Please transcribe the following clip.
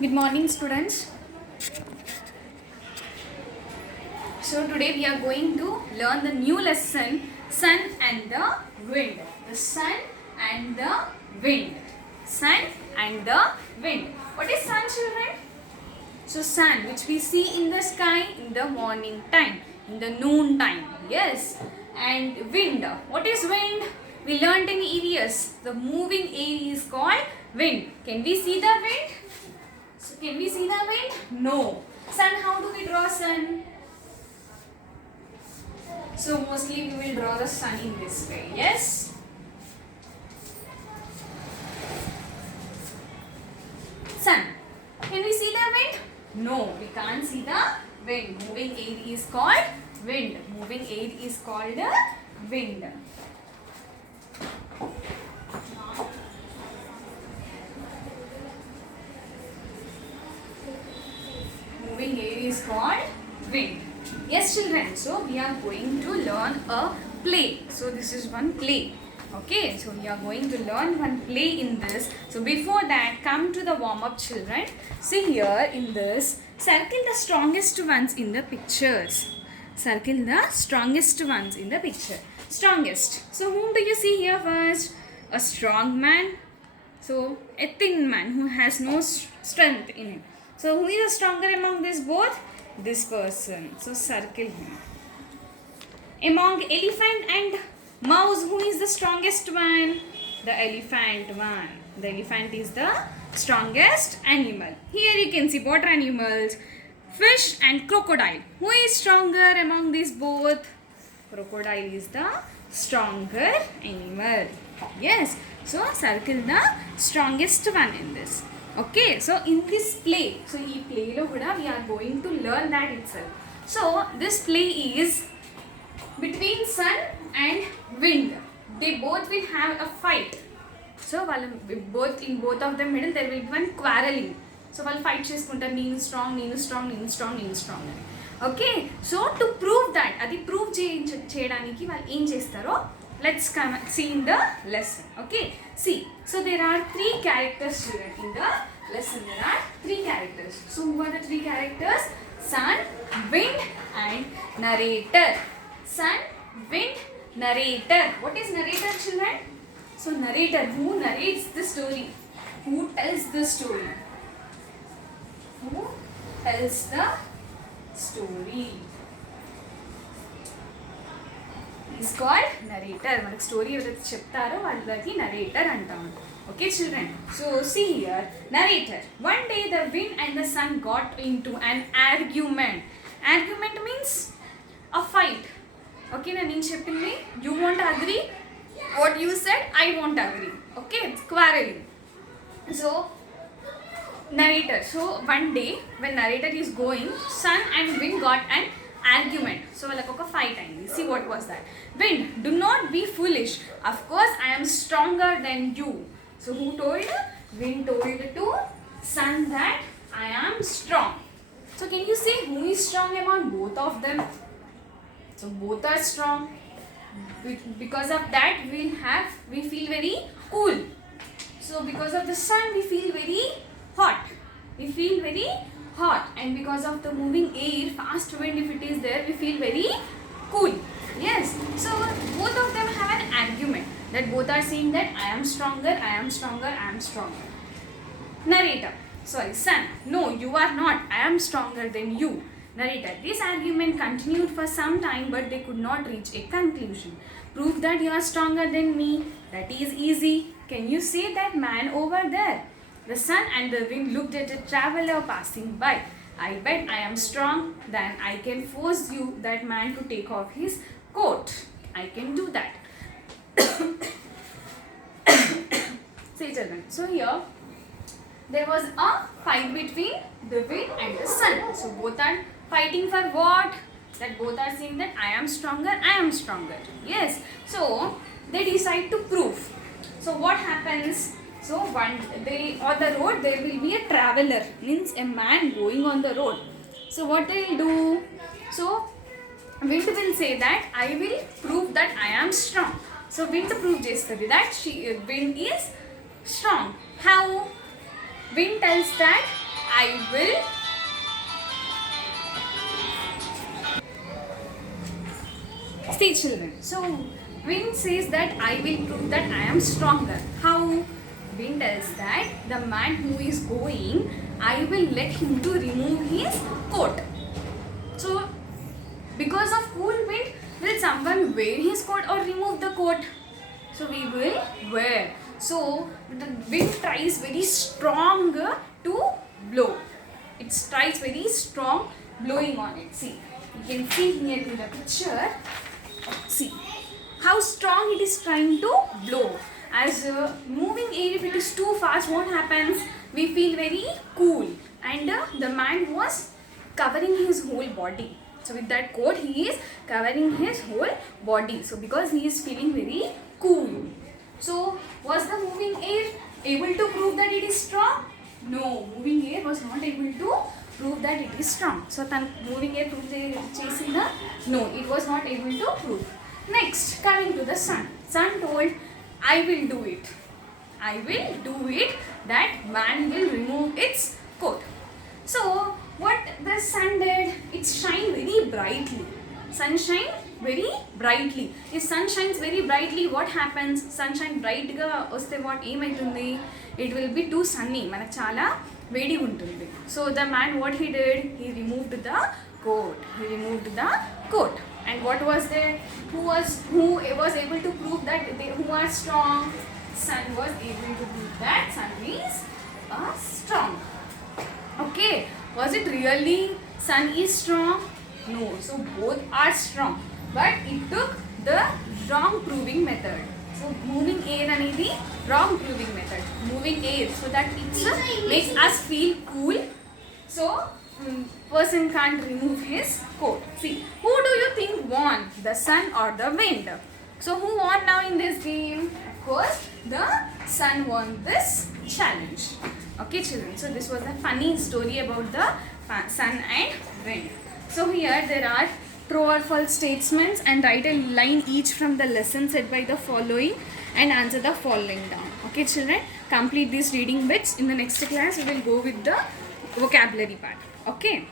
Good morning, students. So today we are going to learn the new lesson, sun and the wind. The sun and the wind. Sun and the wind. What is sun, children? So sun, which we see in the sky in the morning time, in the noon time. Yes. And wind. What is wind? We learned in EVS. The moving air is called wind. Can we see the wind? So can we see the wind? No. Sun, how do we draw sun? So mostly we will draw the sun in this way. Yes? Sun. Can we see the wind? No, we can't see the wind. Moving air is called wind. Moving air is called wind. Moving air is called wind. Yes, children. So we are going to learn a play. So this is one play. Okay, so we are going to learn one play in this. So before that, come to the warm-up, children. See here in this, circle the strongest ones in the pictures. Circle the strongest ones in the picture. Strongest. So whom do you see here first? A strong man. So a thin man who has no strength in him. So who is stronger among these both? This person. So circle him. Among elephant and mouse, who is the strongest one? The elephant one. The elephant is the strongest animal. Here you can see water animals. Fish and crocodile. Who is stronger among these both? Crocodile is the stronger animal. Yes. So circle the strongest one in this. Okay. So in this play, so in play lo kuda we are going to learn that itself. So this play is between sun and wind. They both will have a fight. So both of them middle there will be one quarreling. So వాళ్ళు fight చేసుకుంటారు, నేను strong నేను strong నేను strong నేను strong అని. Okay, so to prove that, అది prove చేయడానికి వాళ్ళు ఏం చేస్తారో let's come see in the lesson. Okay, see. So there are 3 characters student in the lesson. There are 3 characters. So who are the 3 characters? Sun, wind and narrator. Sun, wind, narrator. What is narrator, children? So narrator, who narrates the story, who tells the story. Who tells the story is called narrator. మనకు story ఎవరైతే చెప్తారో వాళ్ళకి narrator అంటాము. Okay, children. So see here, narrator. One day the wind and the sun got into an argument. Argument means a fight. Okay, నేను చెప్పింది you won't agree. What you said, I won't agree. Okay, it's quarreling. So narrator. So one day when narrator is going, sun and wind got an argument. So like a fight aindi. See what was that? Wind, do not be foolish. Of course I am stronger than you. So who told? Wind told to sun that I am strong. So can you see who is strong among both of them? So both are strong. Because of that we feel very cool. So because of the sun we feel very hot. We feel very hot, and because of the moving air, fast wind if it is there, we feel very cool. Yes. So both of them have an argument that both are saying that I am stronger, I am stronger, I am stronger. Narrator. Sorry, sun. No, you are not. I am stronger than you. Narrator. This argument continued for some time, but they could not reach a conclusion. Prove that you are stronger than me. That is easy. Can you see that man over there? The sun and the wind looked at a traveler passing by. I bet I am strong, then I can force that man to take off his coat. I can do that. See, children. So here there was a fight between the wind and the sun. So both are fighting for what? That both are saying that I am stronger, I am stronger. Yes. So they decide to prove. So what happens? So one day on the road there will be a traveler, means a man going on the road. So what they will do? So wind will say that I will prove that I am strong. So wind prove chestadi that wind is strong. How? Wind tells that I will see, children. So wind says that I will prove that I am stronger. How? Wind tells that the man who is going, I will let him to remove his coat. So because of cool wind, will someone wear his coat or remove the coat? So we will wear. So the wind tries very strong to blow. It tries very strong blowing on it. See, you can see here in the picture. See how strong it is trying to blow. As moving air, if it is too fast, what happens? We feel very cool, and the man was covering his whole body. So with that coat, he is covering his whole body. So because he is feeling very cool. So was the moving air able to prove that it is strong? No, moving air was not able to prove that it is strong. So moving air proved chasing the no, it was not able to prove. Next, coming to the sun. Sun told, I will do it. I will do it. That man will remove its coat. So what the sun did? It shined very brightly. Sunshine very brightly. If sun shines very brightly, what happens? Sunshine bright ga vaste what emaitundi? It will be too sunny. Manaku chaala vedi untundi. So the man, what he did? He removed the coat. He removed the coat. And what was there? Who was able to prove that who are strong? Sun was able to prove that sun is strong. Okay. Was it really sun is strong? No. So both are strong. But it took the wrong proving method. So moving air anedi wrong proving method. Moving air so that it makes us feel cool. So person can't remove his coat. See, who do you think won? The sun or the wind? So who won now in this game? Of course, the sun won this challenge. Okay, children. So this was a funny story about the sun and wind. So here there are true or false statements, and write a line each from the lesson said by the following and answer the following down. Okay, children. Complete these reading bits. In the next class, we will go with the vocabulary part. Okay.